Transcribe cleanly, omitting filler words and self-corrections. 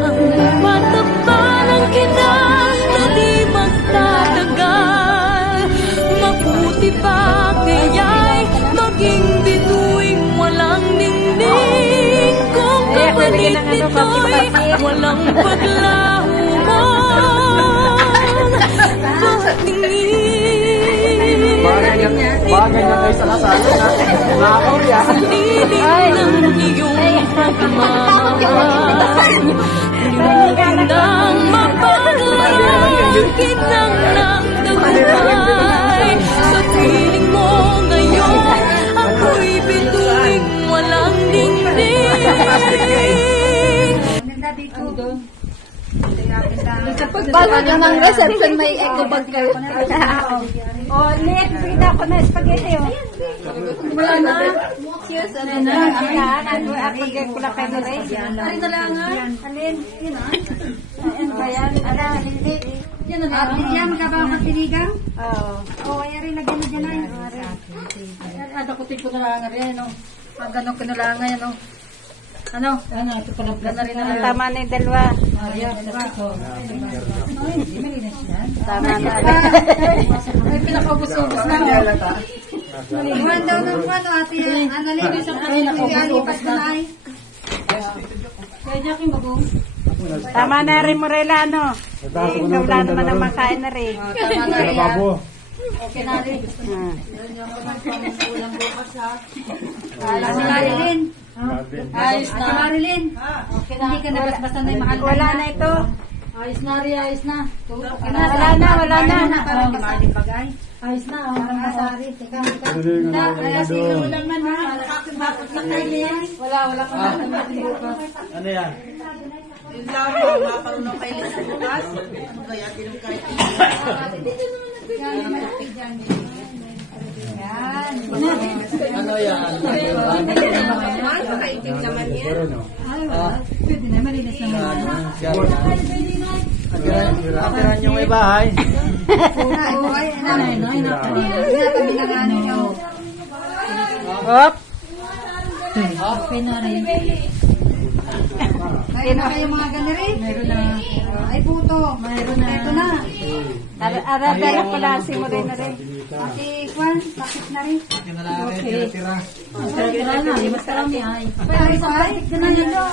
ang patapalan kita na di magtatagal. Mabuti pa kaya'y maging bituing walang ningning. Kung kapalit nito'y walang paglaho mo bagay niya kayo sa kasal nakakaw niya ng iyong pagmamahal. Nang mapaglalangin ng nagdamay. Sa piling mo ngayon ako'y bituing walang ningning. Bago ka ng reception, may eco bag kayo. Oh, Nick, bigyan ako na spaghetti, oh. Wala na. Cheers, ano na. Ako gaya ko lang kayo na rin. Alin na lang, ha? Alin? Yun, ah. Ano ba yan? Ala, hindi. Yan na lang. Yan, magkabaw ka tinigang? Oo. Oo, ay rin, lagyan mo dyan ay. Adakutin ko na lang rin, ano. Ang ganong kinalangan, ano. Ano? Ito pala. Gana rin na lang. Tama na yung dalawa. Tama na. Ay, pinakaubos-ubos na. Iwan daw ng ano, ate, Annalyn, isang lipas na na ay. Kaya niya aking bagong. Tama na rin, Morela, ano? Ikaw lang naman ang makain na rin. Tama na rin. Okay na rin. Alam mo, Marilyn. Ayos na. Ate Marilyn. Hindi ka nabasbasa na yung mahal. Wala na ito. Ayos na rin, ayos na. Wala na, wala na. Parang Marilyn bagay. Ayos na. Parang masari. Teka. Sige, wala man ha. Wala pa na. ano yan? Yung lang, maparunong kayo sa bukas. Kaya tinukay. Ano yan? Nakaiting naman yan. Pwede na, malinis naman. Natiran yung may bahay. Ay, natabi na nga ninyo. Hop. Okay na rin. Mayroon na kayo mga ganari? Meron na. Ay, puto. Mayroon na. Ito na. Aradala pala si Morena rin. Ate Kwan, bakit na rin? Okay. Tira na. Mas karami ay. Ay, tignan nyo.